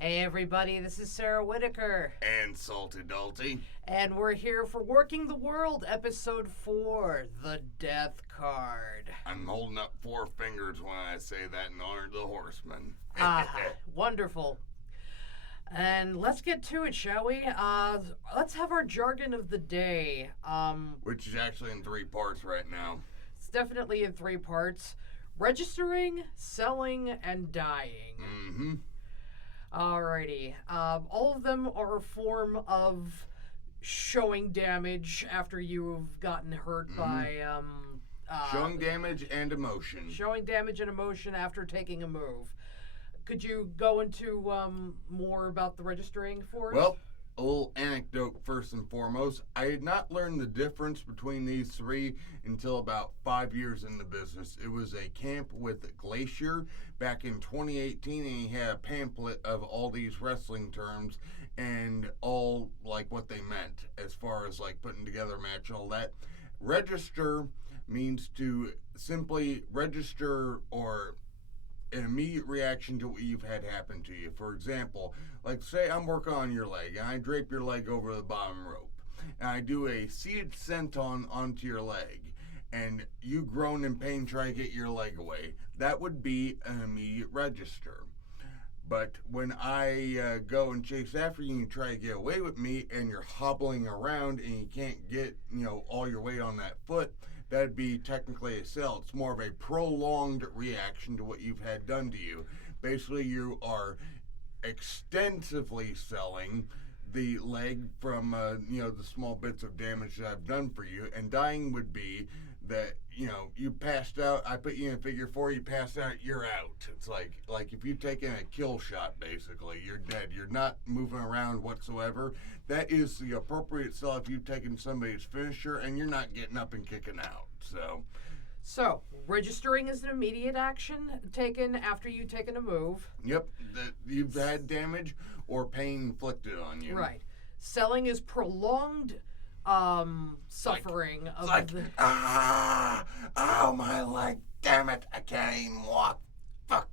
Hey everybody, this is Sarah Whitaker. And Salty Dalty. And we're here for Working the World, Episode 4, The Death Card. I'm holding up four fingers when I say that in honor of the horseman. Wonderful. And let's get to it, shall we? Let's have our jargon of the day. Which is actually in 3 parts right now. It's definitely in 3 parts. Registering, selling, and dying. Mm-hmm. Alrighty. All of them are a form of showing damage after you've gotten hurt by showing damage and emotion. Showing damage and emotion after taking a move. Could you go into more about the registering for us? Well, a little anecdote first and foremost. I had not learned the difference between these 3 until about 5 years in the business. It was a camp with Glacier back in 2018, and he had a pamphlet of all these wrestling terms and all like what they meant as far as like putting together a match and all that. Register means to simply register or an immediate reaction to what you've had happen to you. For example, like say I'm working on your leg and I drape your leg over the bottom rope and I do a seated senton onto your leg and you groan in pain trying to get your leg away. That would be an immediate register. But when I go and chase after you and you try to get away with me and you're hobbling around and you can't get, all your weight on that foot, that'd be technically a sell. It's more of a prolonged reaction to what you've had done to you. Basically, you are extensively selling the leg from, the small bits of damage that I've done for you. And dying would be that, you passed out, I put you in figure 4, you passed out, you're out. It's like if you've taken a kill shot, basically, you're dead. You're not moving around whatsoever. That is the appropriate sell if you've taken somebody's finisher and you're not getting up and kicking out. So, registering is an immediate action taken after you've taken a move. Yep, that you've had damage or pain inflicted on you. Right. Selling is prolonged suffering oh my leg, damn it, I can't even walk. Fuck.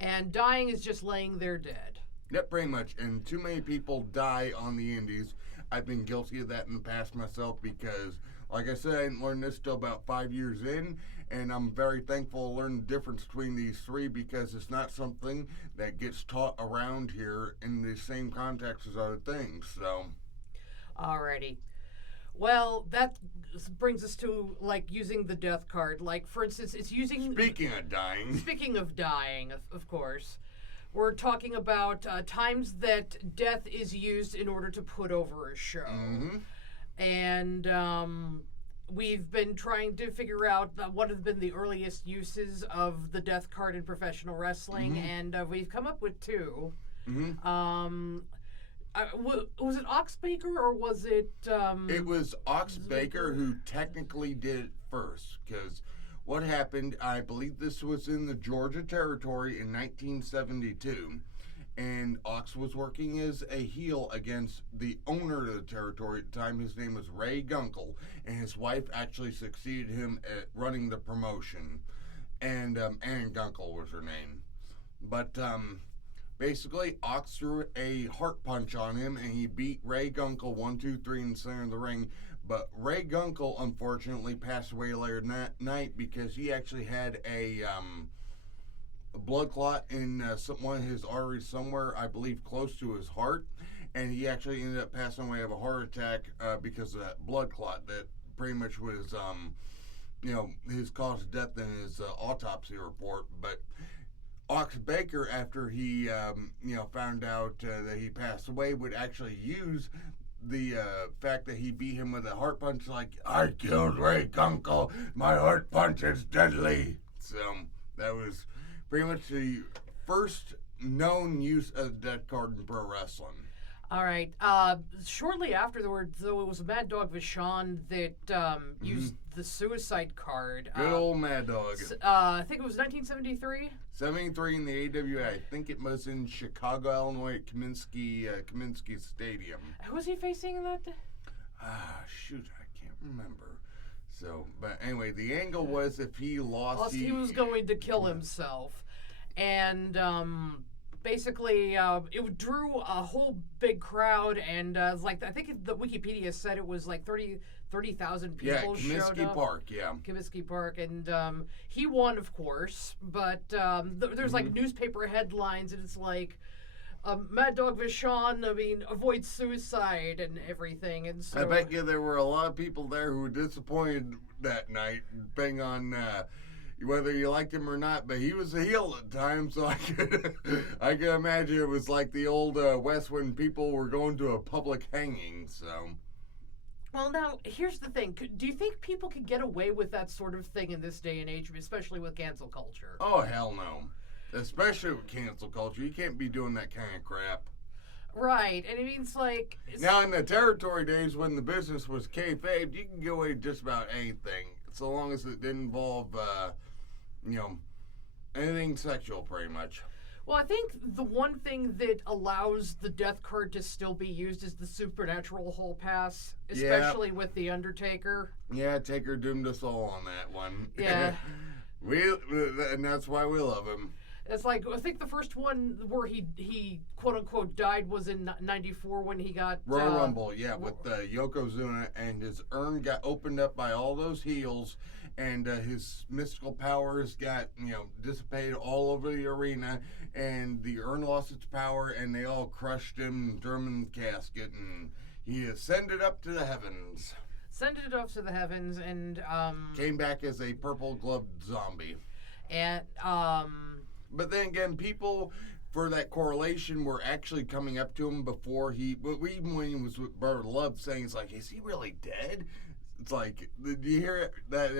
And dying is just laying there dead. Yep, pretty much. And too many people die on the indies. I've been guilty of that in the past myself because, like I said, I didn't learn this till about 5 years in, and I'm very thankful to learn the difference between these 3 because it's not something that gets taught around here in the same context as other things, so. Alrighty. Well, that brings us to, using the death card. Like, for instance, it's using... Speaking of dying, of course. We're talking about times that death is used in order to put over a show. Mm-hmm. And we've been trying to figure out what have been the earliest uses of the death card in professional wrestling, and we've come up with 2. Mm-hmm. Was it Ox Baker or was it... It was Ox Baker who technically did it first, because what happened, I believe this was in the Georgia Territory in 1972, and Ox was working as a heel against the owner of the territory at the time. His name was Ray Gunkel, and his wife actually succeeded him at running the promotion, and Ann Gunkel was her name. But, basically, Ox threw a heart punch on him, and he beat Ray Gunkel 1, 2, 3 in the center of the ring. But Ray Gunkel, unfortunately, passed away later that night because he actually had a blood clot in one of his arteries somewhere, I believe, close to his heart. And he actually ended up passing away of a heart attack because of that blood clot that pretty much was, his cause of death in his autopsy report. But Ox Baker, after he, found out that he passed away, would actually use the fact that he beat him with a heart punch, like, I killed Ray Gunkel, my heart punch is deadly. So, that was pretty much the first known use of the death card in pro wrestling. All right. Shortly afterwards, though, it was Mad Dog Vachon that used the suicide card. Good old Mad Dog. I think it was 1973. 73 in the AWA. I think it was in Chicago, Illinois, at Kaminsky Stadium. Who was he facing that? Shoot, I can't remember. So, but anyway, the angle was if he lost, he was going to kill himself. And basically, it drew a whole big crowd, and like I think the Wikipedia said it was like 30,000 people showed Comiskey up. Park, yeah. Comiskey Park, and he won, of course. But there's like newspaper headlines, and it's like Mad Dog Vachon, avoids suicide and everything. And so I bet you there were a lot of people there who were disappointed that night, depending on whether you liked him or not. But he was a heel at times, so I could imagine it was like the old West when people were going to a public hanging. So. Well, now, here's the thing. Do you think people could get away with that sort of thing in this day and age, especially with cancel culture? Oh, hell no. Especially with cancel culture. You can't be doing that kind of crap. Right. And it means, like... Now, in the territory days when the business was kayfabe, you can get away with just about anything, so long as it didn't involve, anything sexual, pretty much. Well, I think the one thing that allows the death card to still be used is the supernatural hall pass, especially with The Undertaker. Yeah, Taker doomed us all on that one. Yeah. And that's why we love him. It's like, I think the first one where he quote-unquote died was in 94 when he got... Royal Rumble, yeah, with Yokozuna, and his urn got opened up by all those heels, and his mystical powers got, dissipated all over the arena, and the urn lost its power, and they all crushed him and threw him in the casket, and he ascended up to the heavens. Ascended up to the heavens, and... came back as a purple-gloved zombie. And, But then again, people, for that correlation, were actually coming up to him before even when he was with Brother Love, saying, it's like, is he really dead? It's like, do you hear that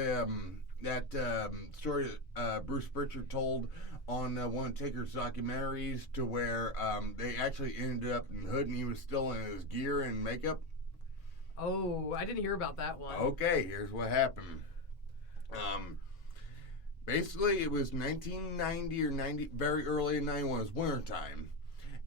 story that Bruce Pritchard told on one of Taker's documentaries, to where they actually ended up in the hood and he was still in his gear and makeup? Oh, I didn't hear about that one. Okay, here's what happened. Basically, it was 1990 or 90, very early in 91. It was wintertime.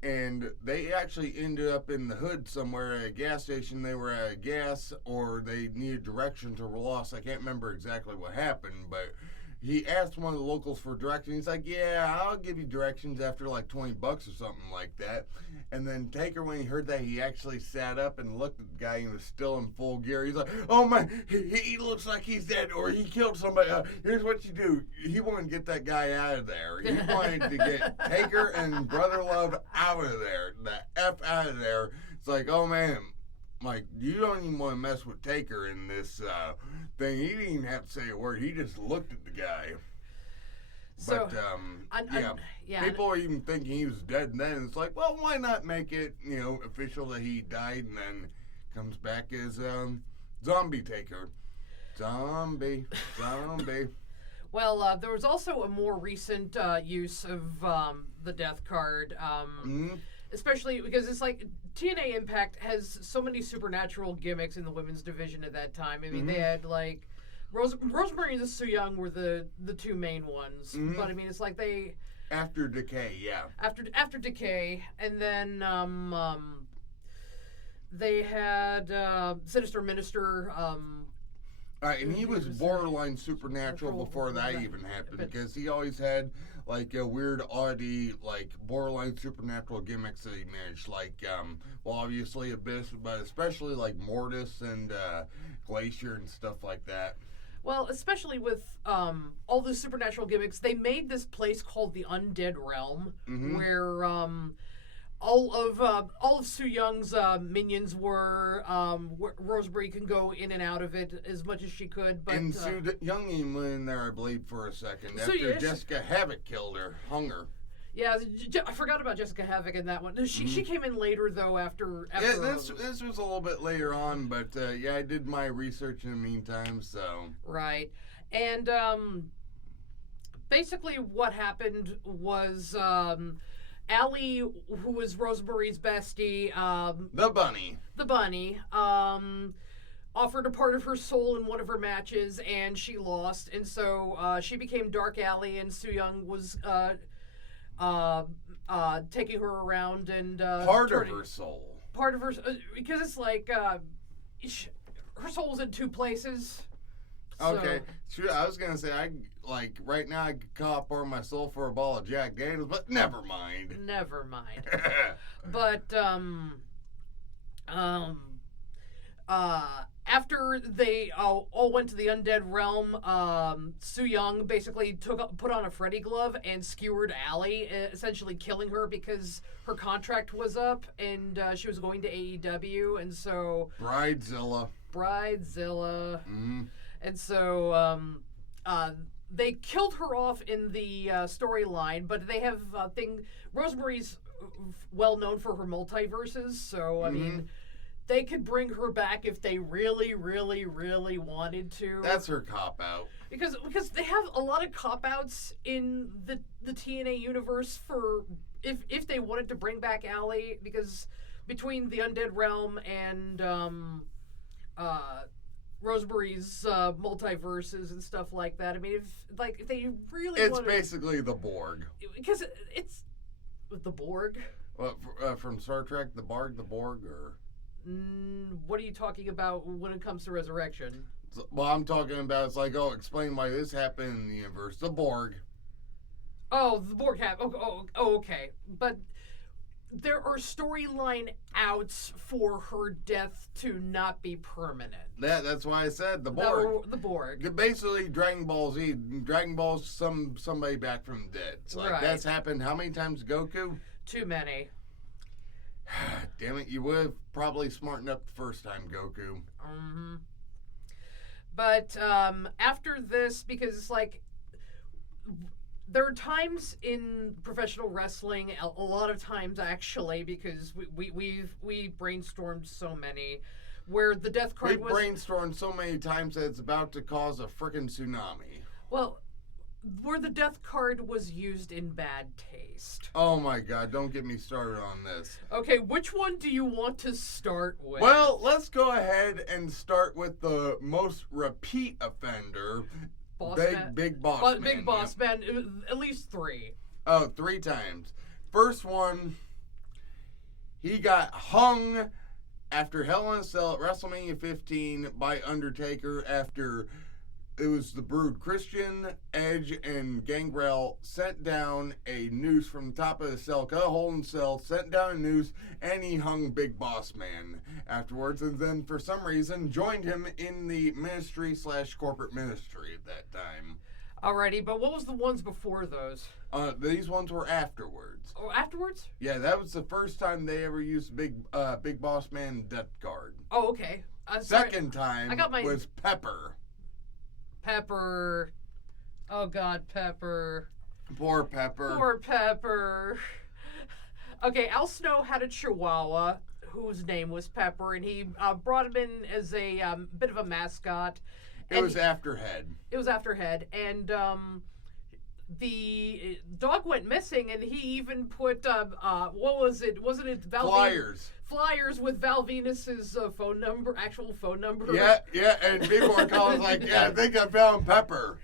And they actually ended up in the hood somewhere at a gas station. They were out of gas, or they needed directions or were lost. I can't remember exactly what happened, but he asked one of the locals for directions. He's like, yeah, I'll give you directions after like $20 or something like that. And then Taker, when he heard that, he actually sat up and looked at the guy and was still in full gear. He's like, oh my, he looks like he's dead, or he killed somebody. Here's what you do. He wanted to get that guy out of there. He wanted to get Taker and Brother Love out of there. The F out of there. It's like, oh man, like, you don't even want to mess with Taker in this thing. He didn't even have to say a word. He just looked at the guy. So, but, people are even thinking he was dead, and then it's like, well, why not make it, official that he died, and then comes back as Zombie Taker. Zombie. Well, there was also a more recent use of the death card, especially because it's like TNA Impact has so many supernatural gimmicks in the women's division at that time. I mean, they had like Rosemary and Su Yung were the two main ones, but I mean, it's like they after Decay, yeah. After Decay, and then they had Sinister Minister. Right, and he was borderline supernatural before that even happened, because he always had like a weird, oddie, like borderline supernatural gimmicks that he managed, like well, obviously Abyss, but especially like Mortis and Glacier and stuff like that. Well, especially with all the supernatural gimmicks, they made this place called the Undead Realm, where all of Su Young's minions were. Rosemary can go in and out of it as much as she could, but and Su Yung even went in there, I believe, for a second after Jessica Havoc killed her, hung her. Yeah, I forgot about Jessica Havoc in that one. She came in later though. After yeah, this was a little bit later on, but yeah, I did my research in the meantime. So right, and basically what happened was Allie, who was Rosemary's bestie, the bunny, offered a part of her soul in one of her matches, and she lost, and so she became Dark Allie, and Su Yung was taking her around and part of her soul, because it's like her soul's in two places. Okay, sure. I was gonna say like right now I could cop or my soul for a ball of Jack Daniels, but never mind. Never mind. But after they all went to the undead realm, Su Young basically put on a Freddy glove and skewered Allie, essentially killing her because her contract was up and she was going to AEW, and so Bridezilla. Mm-hmm. And so they killed her off in the storyline, but they have Rosemary's well known for her multiverses, so I mean, they could bring her back if they really, really, really wanted to. That's her cop-out. Because they have a lot of cop-outs in the TNA universe for if they wanted to bring back Allie, because between the Undead Realm and Rosemary's multiverses and stuff like that, I mean, if they really It's wanted, basically the Borg. Because it's the Borg. What, from Star Trek, the Borg, or... What are you talking about when it comes to Resurrection? Well, I'm talking about, it's like, explain why this happened in the universe. The Borg. Oh, the Borg okay. But there are storyline outs for her death to not be permanent. That's why I said the Borg. The Borg. Basically, Dragon Ball Z. Dragon Ball's somebody back from the dead. It's like, right. That's happened how many times, Goku? Too many. Damn it, you would have probably smartened up the first time, Goku. Mm-hmm. But after this, because it's like, there are times in professional wrestling, a lot of times actually, because we brainstormed so many, where the death card we brainstormed so many times that it's about to cause a frickin' tsunami. Well, where the death card was used in bad taste. Oh my god, don't get me started on this. Okay, which one do you want to start with? Well, let's go ahead and start with the most repeat offender. Big Boss Man. Big Boss Man, at least 3. Oh, 3 times. First one, he got hung after Hell in a Cell at WrestleMania 15 by Undertaker after... It was the Brood. Christian, Edge, and Gangrel sent down a noose from the top of the cell, cut a hole in the cell, sent down a noose, and he hung Big Boss Man afterwards, and then for some reason joined him in the ministry/corporate ministry at that time. Alrighty, but what was the ones before those? These ones were afterwards. Oh, afterwards? Yeah, that was the first time they ever used Big Boss Man death card. Oh, okay. Second time was Pepper. Pepper. Oh, God, Pepper. Poor Pepper. Poor Pepper. Okay, Al Snow had a Chihuahua whose name was Pepper, and he brought him in as a bit of a mascot. It was after Head. It was after Head, and the dog went missing, and he even put what was it? Wasn't it Flyers with Val Venus's actual phone number. Yeah, and people were calling like, yeah, I think I found Pepper.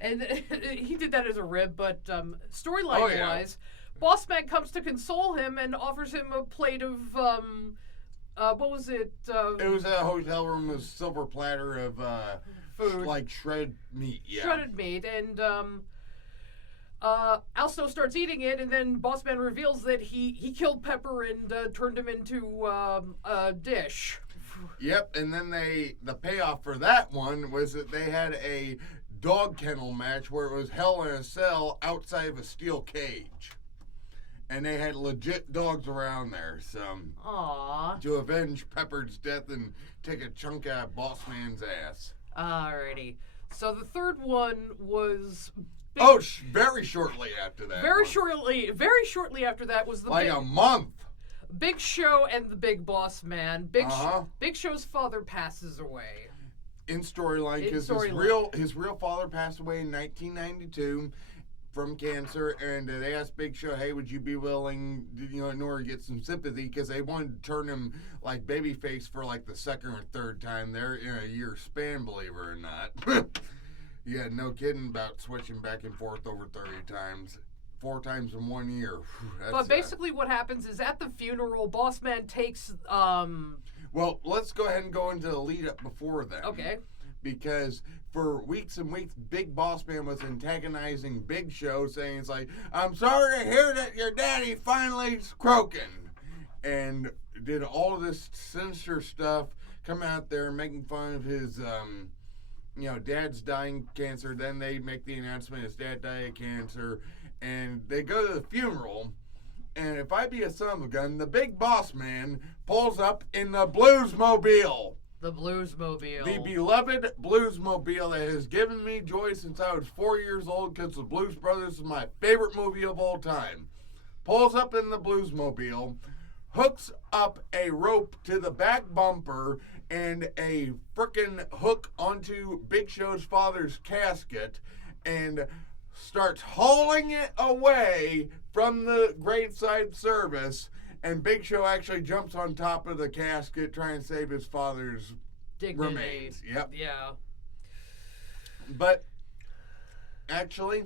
And he did that as a rib, but storyline-wise, Boss Man comes to console him and offers him a plate of, what was it? It was a hotel room with a silver platter of food. Like shredded meat, yeah. Shredded meat, and Al Snow starts eating it, and then Boss Man reveals that he killed Pepper and turned him into a dish. Yep, and then the payoff for that one was that they had a dog kennel match where it was Hell in a Cell outside of a steel cage. And they had legit dogs around there, so... Aww. To avenge Pepper's death and take a chunk out of Boss Man's ass. Alrighty. So the third one was... very shortly after that. Very shortly after that was the a month. Big Show and the Big Boss Man. Big Show's father passes away. In storyline, because his real father passed away in 1992 from cancer, and they asked Big Show, hey, would you be willing, in order to get some sympathy, because they wanted to turn him like babyface for like the second or third time there in a year span, believe it or not. Yeah, no kidding about switching back and forth over 30 times. 4 times in 1 year. But basically what happens is at the funeral, Boss Man takes... Well, let's go ahead and go into the lead up before then. Okay. because for weeks and weeks, Big Boss Man was antagonizing Big Show, saying it's like, I'm sorry to hear that your daddy finally's croaking. And did all of this sinister stuff, come out there making fun of his, dad's dying cancer. Then they make the announcement his dad died of cancer. And they go to the funeral. And if I be a son of a gun, the Big Boss Man pulls up in the Bluesmobile. The Bluesmobile. The beloved Bluesmobile that has given me joy since I was 4 years old, because the Blues Brothers is my favorite movie of all time. Pulls up in the Bluesmobile, hooks up a rope to the back bumper and a frickin' hook onto Big Show's father's casket, and starts hauling it away from the graveside service. And Big Show actually jumps on top of the casket trying to save his father's dignity. Remains. Yep. Yeah. But actually,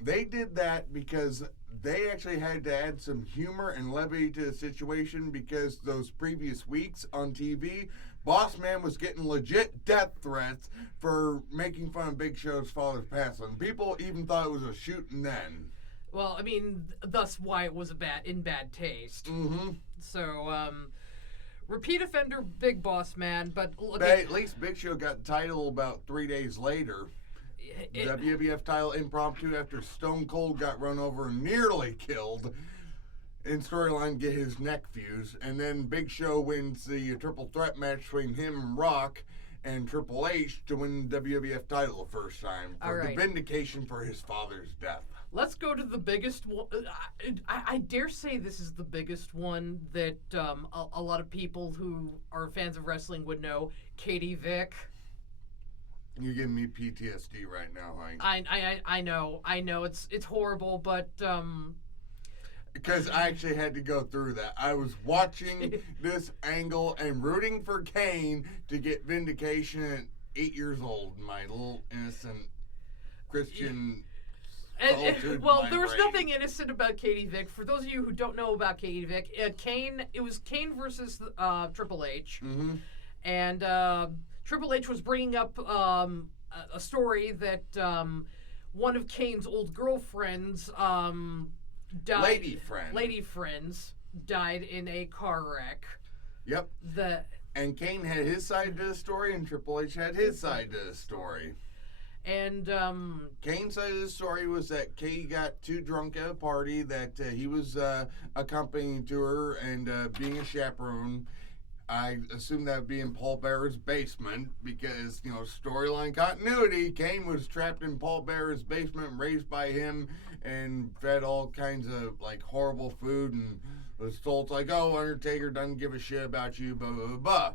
they did that because they actually had to add some humor and levity to the situation, because those previous weeks on TV, Boss Man was getting legit death threats for making fun of Big Show's father's passing. People even thought it was a shooting then. Well, I mean, thus why it was in bad taste. Mm-hmm. So, repeat offender, Big Boss Man, but at least Big Show got the title about 3 days later. WWF title impromptu after Stone Cold got run over and nearly killed. In storyline, get his neck fused, and then Big Show wins the triple threat match between him and Rock and Triple H to win the WWF title the first time for the vindication for his father's death. Let's go to the biggest one. I dare say this is the biggest one that a lot of people who are fans of wrestling would know. Katie Vick. You're giving me PTSD right now, Hank. I know. It's horrible, but because I actually had to go through that. I was watching this angle and rooting for Kane to get vindication at 8 years old. My little innocent Christian. Well, there was nothing innocent about Katie Vick. For those of you who don't know about Katie Vick, it was Kane versus Triple H. Mm-hmm. And Triple H was bringing up a story that one of Kane's old girlfriends died. Lady friends died in a car wreck. Yep. And Kane had his side to the story, and Triple H had his side to the story. And Kane's side of the story was that Kay got too drunk at a party, that he was accompanying to her and being a chaperone. I assume that would be in Paul Bearer's basement because, storyline continuity. Kane was trapped in Paul Bearer's basement, raised by him, and fed all kinds of, horrible food, and was told, oh, Undertaker doesn't give a shit about you, blah, blah, blah, blah,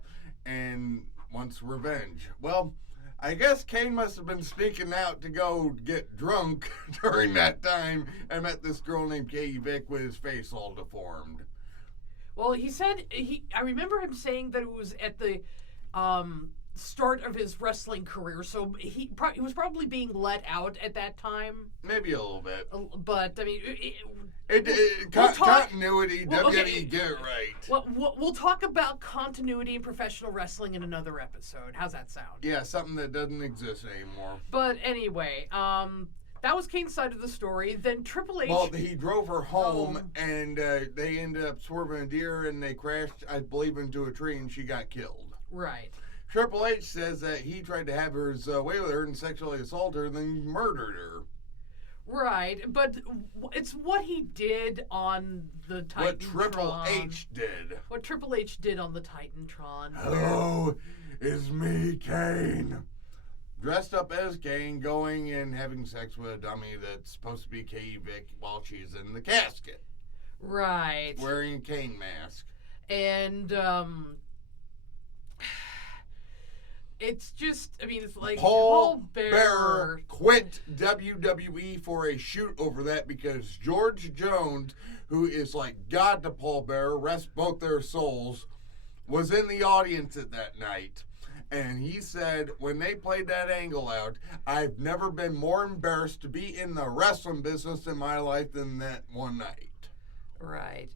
and wants revenge. Well, I guess Kane must have been sneaking out to go get drunk during that time and met this girl named Katie Vick with his face all deformed. Well, he said I remember him saying that it was at the start of his wrestling career, so he was probably being let out at that time. Maybe a little bit. But I mean, continuity. WWE, get it right. Well, we'll talk about continuity in professional wrestling in another episode. How's that sound? Yeah, something that doesn't exist anymore. But anyway, that was Kane's side of the story. Then Triple H. Well, he drove her home, and they ended up swerving a deer, and they crashed, I believe, into a tree, and she got killed. Right. Triple H says that he tried to have his way with her and sexually assault her, and then murdered her. Right, but it's what he did on the Titantron. What Triple H did. What Triple H did on the Titantron. Hello, it's me, Kane. Dressed up as Kane, going and having sex with a dummy that's supposed to be Katie Vick while she's in the casket. Right. Wearing a Kane mask. And, it's just, I mean, it's like Paul Bearer quit WWE for a shoot over that because George Jones, who is like God to Paul Bearer, rest both their souls, was in the audience at that night. And he said, when they played that angle out, I've never been more embarrassed to be in the wrestling business in my life than that one night. Right.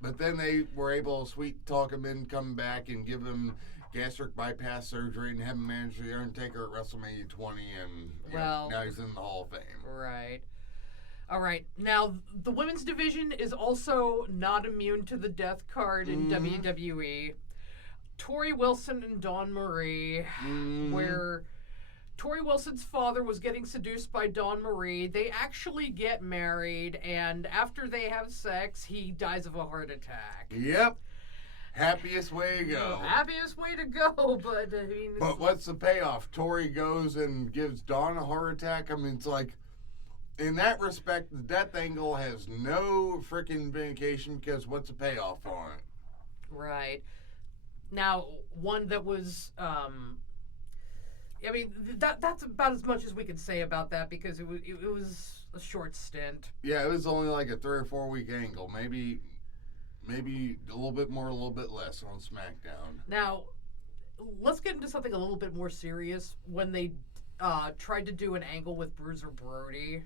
But then they were able to sweet talk him in, come back, and give him gastric bypass surgery and haven't managed the Undertaker at WrestleMania 20, and now he's in the Hall of Fame. Right. All right. Now, the women's division is also not immune to the death card in WWE. Tori Wilson and Dawn Marie, where Tori Wilson's father was getting seduced by Dawn Marie. They actually get married, and after they have sex, he dies of a heart attack. Yep. Happiest way to go. Happiest way to go, but I mean... But what's the payoff? Tori goes and gives Dawn a heart attack. I mean, it's like, in that respect, the death angle has no freaking vindication because what's the payoff on it? Right. Now, one that was... I mean, that's about as much as we can say about that because it was a short stint. Yeah, it was only like a 3 or 4 week angle. Maybe a little bit more, a little bit less on SmackDown. Now, let's get into something a little bit more serious. When they tried to do an angle with Bruiser Brody.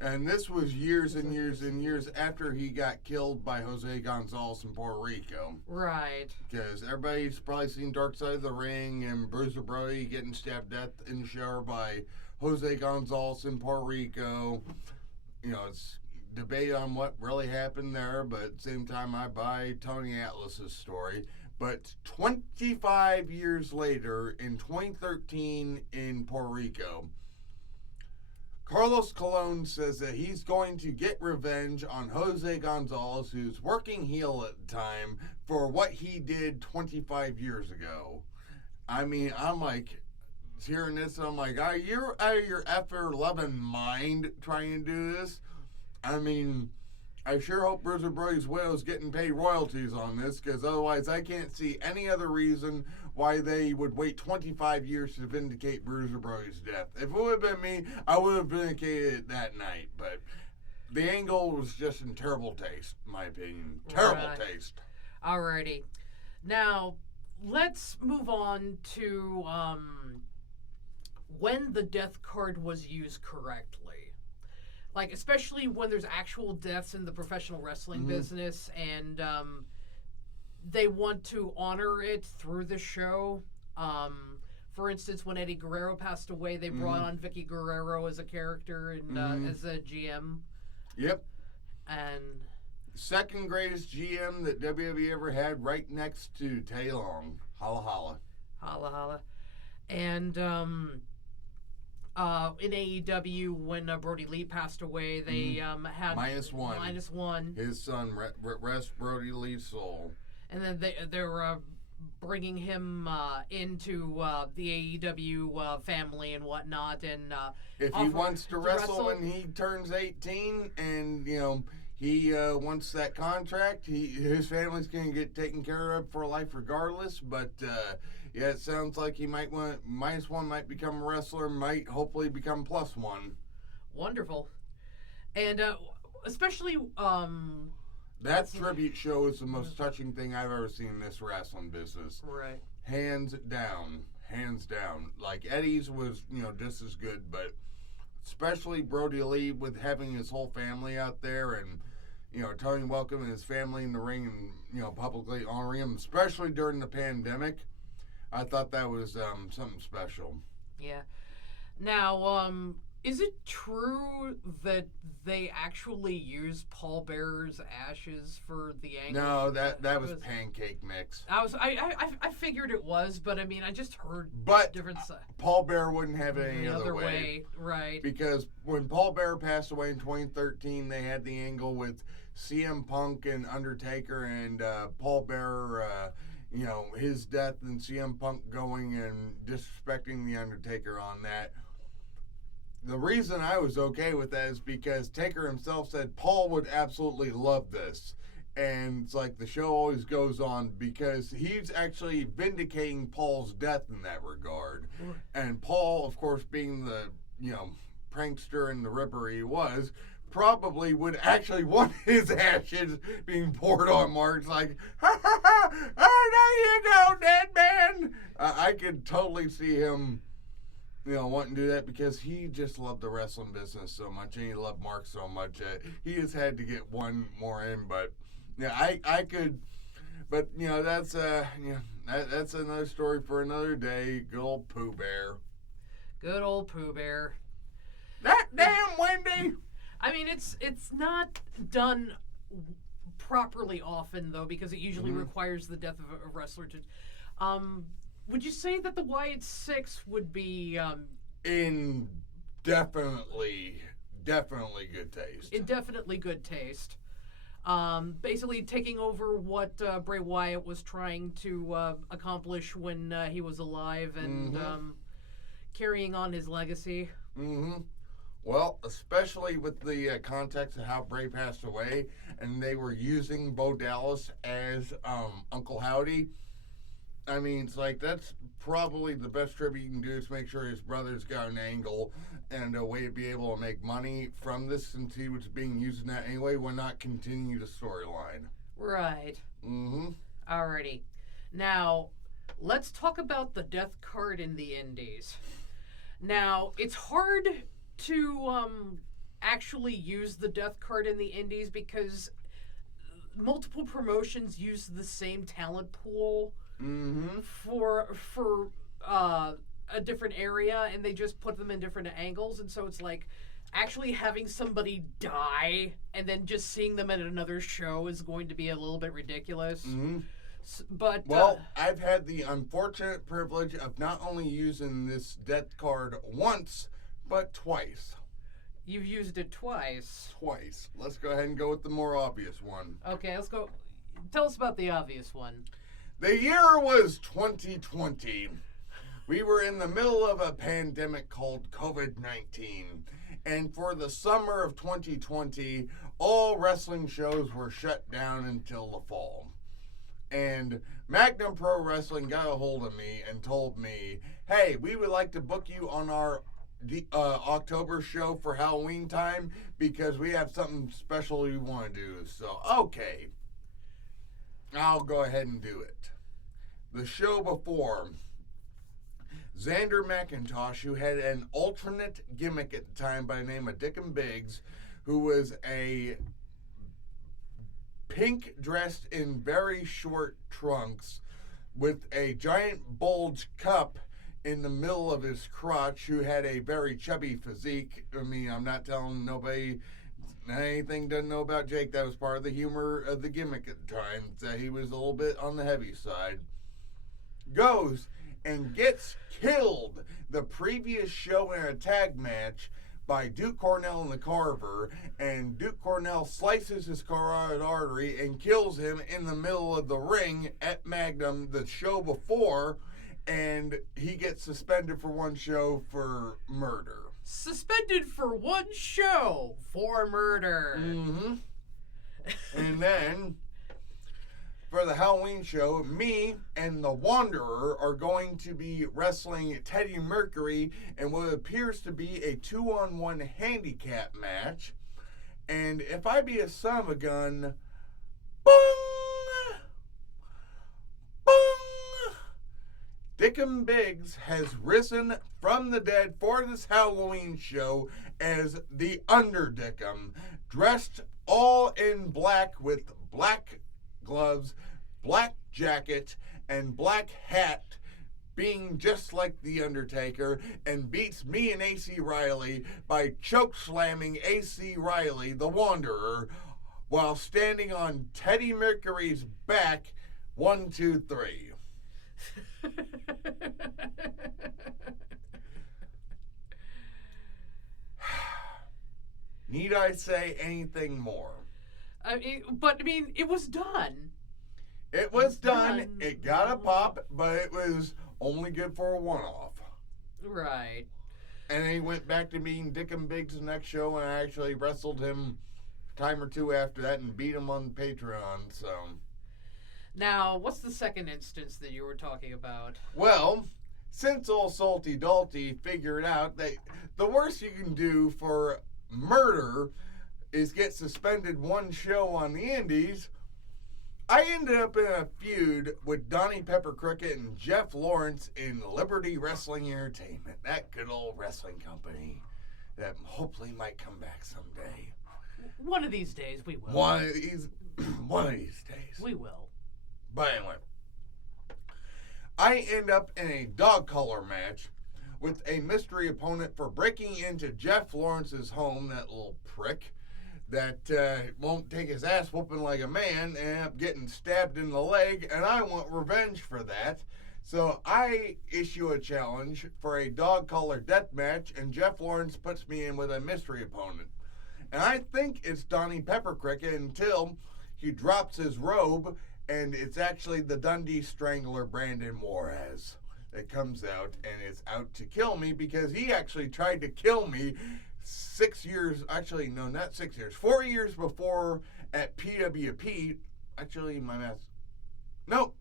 And this was years and years and years after he got killed by Jose Gonzalez in Puerto Rico. Right. Because everybody's probably seen Dark Side of the Ring and Bruiser Brody getting stabbed to death in the shower by Jose Gonzalez in Puerto Rico. You know, it's debate on what really happened there, but at the same time, I buy Tony Atlas's story. But 25 years later, in 2013 in Puerto Rico, Carlos Colon says that he's going to get revenge on Jose Gonzalez, who's working heel at the time, for what he did 25 years ago. I mean, I'm like, hearing this, I'm like, are you out of your effort-loving mind trying to do this? I mean, I sure hope Bruiser Brody's widow's getting paid royalties on this, because otherwise I can't see any other reason why they would wait 25 years to vindicate Bruiser Brody's death. If it would have been me, I would have vindicated it that night. But the angle was just in terrible taste, in my opinion. Terrible taste. Alrighty. Now, let's move on to when the death card was used correctly. Like, especially when there's actual deaths in the professional wrestling business, and they want to honor it through the show. For instance, when Eddie Guerrero passed away, they brought on Vicky Guerrero as a character and as a GM. Yep. And second greatest GM that WWE ever had, right next to Tai Long. Holla holla. Holla holla. And in AEW, when Brody Lee passed away, they had -1. His son, rest Brody Lee's soul. And then they're bringing him into the AEW family and whatnot. And if he wants to wrestle when he turns 18, and he wants that contract, his family's going to get taken care of for life regardless. But yeah, it sounds like he might want -1 might become a wrestler, might hopefully become +1. Wonderful, and especially. That tribute show is the most touching thing I've ever seen in this wrestling business. Right. Hands down. Hands down. Like, Eddie's was, just as good, but especially Brody Lee with having his whole family out there and, Tony Welcome and his family in the ring and, publicly honoring him, especially during the pandemic. I thought that was something special. Yeah. Now, is it true that they actually used Paul Bearer's ashes for the angle? No, that was pancake mix. I figured it was, but I mean, I just heard different stuff. Paul Bearer wouldn't have it any other way. Right. Because when Paul Bearer passed away in 2013, they had the angle with CM Punk and Undertaker and Paul Bearer, his death and CM Punk going and disrespecting the Undertaker on that. The reason I was okay with that is because Taker himself said Paul would absolutely love this. And it's like the show always goes on because he's actually vindicating Paul's death in that regard. And Paul, of course, being the, prankster and the ripper he was, probably would actually want his ashes being poured on Mark. It's like, ha ha ha, oh, there you go, dead man. I could totally see him wanting to do that because he just loved the wrestling business so much and he loved Mark so much. He just had to get one more in, but yeah, I could, but that's That's another story for another day. Good old Pooh Bear. Good old Pooh Bear. That damn Wendy! I mean, it's not done properly often, though, because it usually requires the death of a wrestler to... would you say that the Wyatt Six would be... in definitely good taste. In definitely good taste. Basically taking over what Bray Wyatt was trying to accomplish when he was alive and carrying on his legacy. Well, especially with the context of how Bray passed away, and they were using Bo Dallas as Uncle Howdy. I mean, it's like, that's probably the best tribute you can do is make sure his brother's got an angle and a way to be able to make money from this, since he was being used in that anyway, why not continue the storyline? Right. Alrighty. Now, let's talk about the death card in the indies. Now, it's hard to actually use the death card in the indies because multiple promotions use the same talent pool for a different area, and they just put them in different angles, and so it's like actually having somebody die and then just seeing them at another show is going to be a little bit ridiculous. But I've had the unfortunate privilege of not only using this death card once, but twice. You've used it twice. Twice. Let's go ahead and go with the more obvious one. Okay, let's go. Tell us about the obvious one. The year was 2020. We were in the middle of a pandemic called COVID-19. And for the summer of 2020, all wrestling shows were shut down until the fall. And Magnum Pro Wrestling got a hold of me and told me, hey, we would like to book you on our October show for Halloween time because we have something special we want to do. So, okay, I'll go ahead and do it. The show before, Xander McIntosh, who had an alternate gimmick at the time by the name of Dick and Biggs, who was a pink dressed in very short trunks with a giant bulge cup in the middle of his crotch, who had a very chubby physique. I mean, I'm not telling nobody anything doesn't know about Jake. That was part of the humor of the gimmick at the time, that he was a little bit on the heavy side. Goes and gets killed the previous show in a tag match by Duke Cornell and the Carver, and Duke Cornell slices his carotid artery and kills him in the middle of the ring at Magnum the show before, and he gets suspended for one show for murder. Suspended for one show for murder. And then, for the Halloween show, me and the Wanderer are going to be wrestling Teddy Mercury in what appears to be a 2-on-1 handicap match. And if I be a son of a gun, boom! Boom! Dickum Biggs has risen from the dead for this Halloween show as the Underdickum, dressed all in black with black gloves, black jacket, and black hat, being just like The Undertaker, and beats me and AC Riley by choke slamming AC Riley, the Wanderer, while standing on Teddy Mercury's back. 1, 2, 3. Need I say anything more? I mean, it was done. It was done. It got a pop, but it was only good for a one-off. Right. And then he went back to being Dickum Biggs the next show, and I actually wrestled him a time or two after that and beat him on Patreon, so. Now, what's the second instance that you were talking about? Well, since old Salty Dalty figured out that the worst you can do for murder is get suspended one show on the indies, I ended up in a feud with Donnie Pepper Cricket and Jeff Lawrence in Liberty Wrestling Entertainment, that good old wrestling company that hopefully might come back someday. One of these days we will. One of these days. We will. But anyway, I end up in a dog collar match with a mystery opponent for breaking into Jeff Lawrence's home, that little prick that won't take his ass whooping like a man and end up getting stabbed in the leg, and I want revenge for that. So I issue a challenge for a dog collar death match, and Jeff Lawrence puts me in with a mystery opponent. And I think it's Donnie Peppercricket until he drops his robe, and it's actually the Dundee Strangler Brandon Juarez that comes out and is out to kill me because he actually tried to kill me 6 years, actually, no, not 6 years, 4 years before at PWP. Actually, my math. No,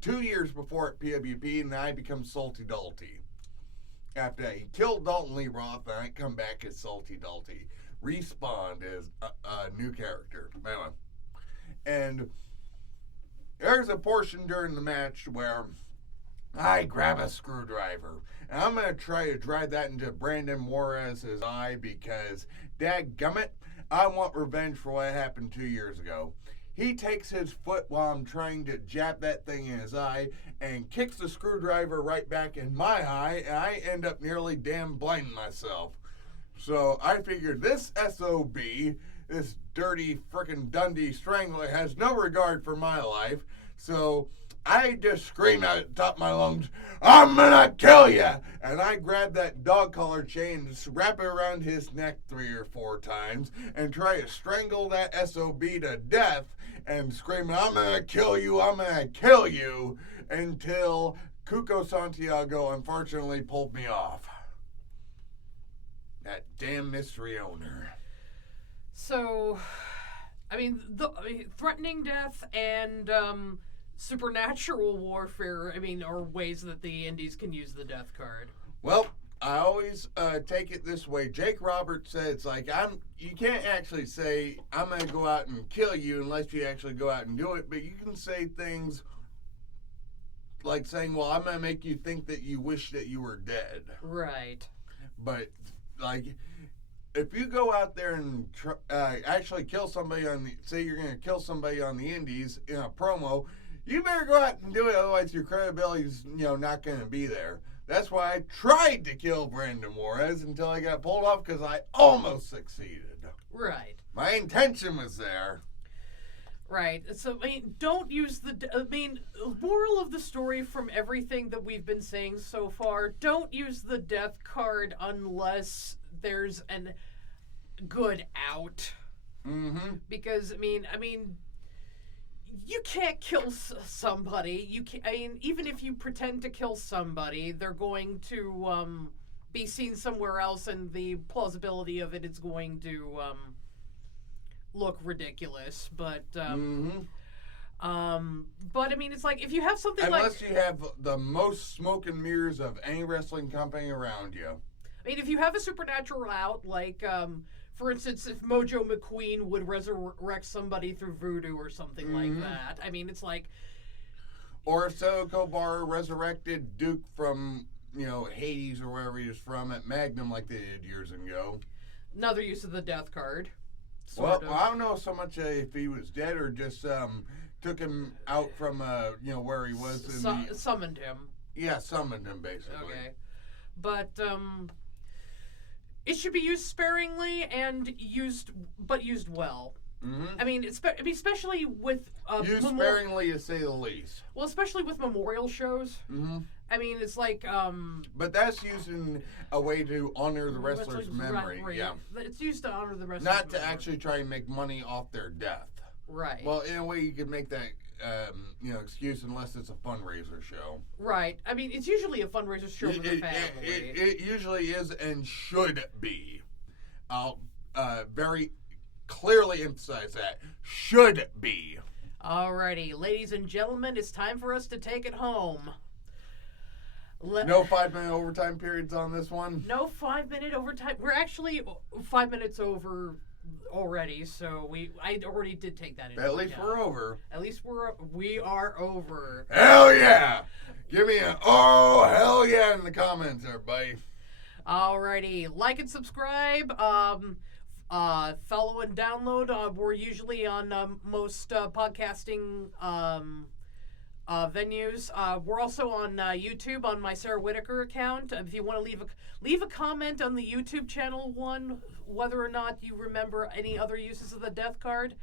2 years before at PWP, and I become Salty Dalty. After he killed Dalton Lee Roth, and I come back as Salty Dalty. Respawned as a new character. Anyway. And there's a portion during the match where I grab a screwdriver, and I'm going to try to drive that into Brandon Juarez's eye because, dadgummit, I want revenge for what happened 2 years ago. He takes his foot while I'm trying to jab that thing in his eye and kicks the screwdriver right back in my eye, and I end up nearly damn blinding myself. So I figured this SOB, this dirty frickin' Dundee Strangler, has no regard for my life. So I just scream out at the top of my lungs, "I'm gonna kill ya!" And I grab that dog collar chain and wrap it around his neck 3 or 4 times and try to strangle that SOB to death and screaming, "I'm gonna kill you, I'm gonna kill you," until Cuco Santiago unfortunately pulled me off. That damn mystery owner. So, threatening death and supernatural warfare, are ways that the indies can use the death card. Well, I always take it this way. Jake Roberts says, you can't actually say, "I'm going to go out and kill you," unless you actually go out and do it. But you can say things like saying, "Well, I'm going to make you think that you wish that you were dead." Right. But, if you go out there and actually kill somebody say you're going to kill somebody on the indies in a promo, you better go out and do it, otherwise your credibility's, not going to be there. That's why I tried to kill Brandon Juarez until I got pulled off because I almost succeeded. Right. My intention was there. Right. So, don't use moral of the story from everything that we've been saying so far, don't use the death card unless there's an good out. Mm-hmm. Because, you can't kill somebody. You can. Even if you pretend to kill somebody, they're going to be seen somewhere else, and the plausibility of it is going to look ridiculous. But it's like if you have something unless you have the most smoke and mirrors of any wrestling company around you. If you have a supernatural out, like for instance, if Mojo McQueen would resurrect somebody through voodoo or something like that, it's like... Or if Soko Bar resurrected Duke from, Hades or wherever he was from at Magnum like they did years ago. Another use of the death card. Well, I don't know so much if he was dead or just took him out from, where he was. Summoned him. Yeah, summoned him, basically. Okay. But, it should be used sparingly and used well. Mm-hmm. Especially with used sparingly, to say the least. Well, especially with memorial shows. Mm-hmm. It's like. But that's used in a way to honor the wrestler's memory. Right. Yeah. It's used to honor the wrestler's Not to memory. Actually try and make money off their death. Right. Well, in a way, you could make that excuse unless it's a fundraiser show. Right. It's usually a fundraiser show for the family. It usually is and should be. I'll very clearly emphasize that. Should be. Alrighty, ladies and gentlemen, it's time for us to take it home. No 5-minute overtime periods on this one? No 5-minute overtime. We're actually 5 minutes over already, so I already did take that into account. At least we're over. At least we are over. Hell yeah! Give me an oh hell yeah in the comments, everybody. Alrighty, like and subscribe. Follow and download. We're usually on most podcasting venues. We're also on YouTube on my Sarah Whitaker account. If you want to leave a comment on the YouTube channel one, whether or not you remember any other uses of the death card,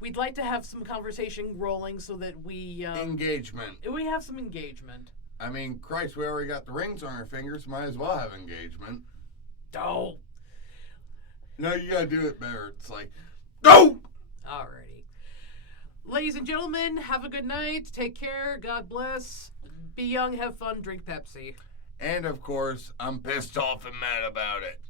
we'd like to have some conversation rolling so that we engagement. We have some engagement. I mean, Christ, we already got the rings on our fingers. Might as well have engagement. Oh. No, you gotta do it better. It's like, go! Alrighty. Ladies and gentlemen, have a good night. Take care. God bless. Be young, have fun, drink Pepsi. And, of course, I'm pissed off and mad about it.